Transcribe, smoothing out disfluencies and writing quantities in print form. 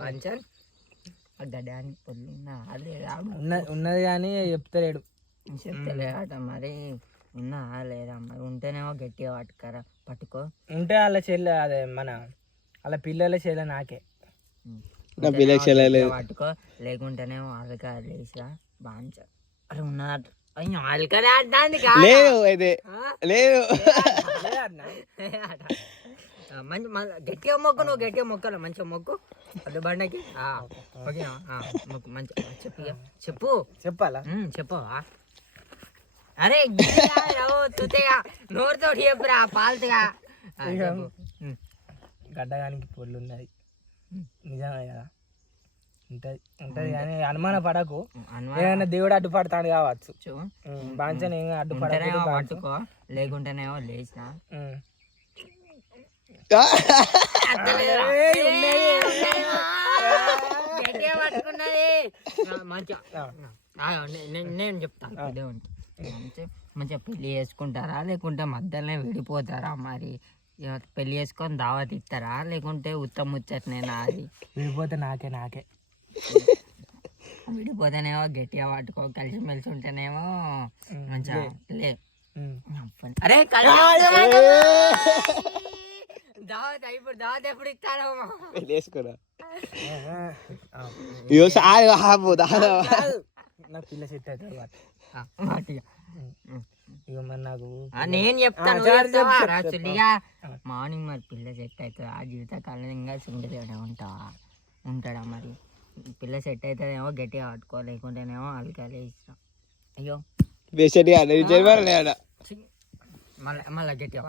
పంచన్ గడ్డానికి పొల్లు ఉన్నది కానీ చెప్తలేడు. చెప్తలేట మరి ఉన్నా లేదా మరి ఉంటేనేమో గట్టిగా పట్టుకో. ఉంటే వాళ్ళ చెల్లె అదే మన వాళ్ళ పిల్లల చెల్లె నాకే పట్టుకో, లేకుంటేనేమో అలక లేచా బాంచ అరే ఉన్నదట. అయ్యో అలకనే అంటాంది మంచి గట్టిగా మొక్కు, నువ్వు గట్టిగా మొక్కలు మంచిగా మొక్కు అడ్డు బండకి. ఓకే మొక్కు మంచిగా చెప్పు చెప్పాలా చెప్పు. అరే తుతగా నోరుతో చెప్పురా పాల్తుగా. గడ్డగానికి పొల్లు ఉన్నది నిజమే కదా. ఉంటది కానీ అనుమాన పడకు, ఏదైనా దేవుడు అడ్డుపడతాడు కావచ్చు. బాంచని పట్టుకో, లేకుంటేనేమో లేచిన పట్టుకున్నది మంచిగా. నేను చెప్తాను మంచిగా పెళ్లి చేసుకుంటారా లేకుంటే మధ్యలోనే విడిపోతారా? మరి పెళ్లి చేసుకొని దావత్ ఇస్తారా లేకుంటే ఉత్తమ ముచ్చట్నేనా? అది విడిపోతే నాకే విడిపోతేనేమో గట్టిగా పట్టుకో, కలిసిమెలిసి ఉంటేనేమో మంచిగా లే. అరే దావత్ ఇప్పుడు దావత్ ఎప్పుడు ఇస్తాను? నాకు పిల్ల సెట్ అవుతుంది నేను చెప్తాను. మార్నింగ్ మరి పిల్ల సెట్ అవుతుంది ఆ జీవితకాలం ఇంకా సింగిల్గానే ఉంటాడా? మరి పిల్ల సెట్ అవుతుందేమో గట్టిగా పట్టుకో, లేకుంటేనేమో అల్కాలే ఇష్టం. అయ్యో మళ్ళీ గట్టిగా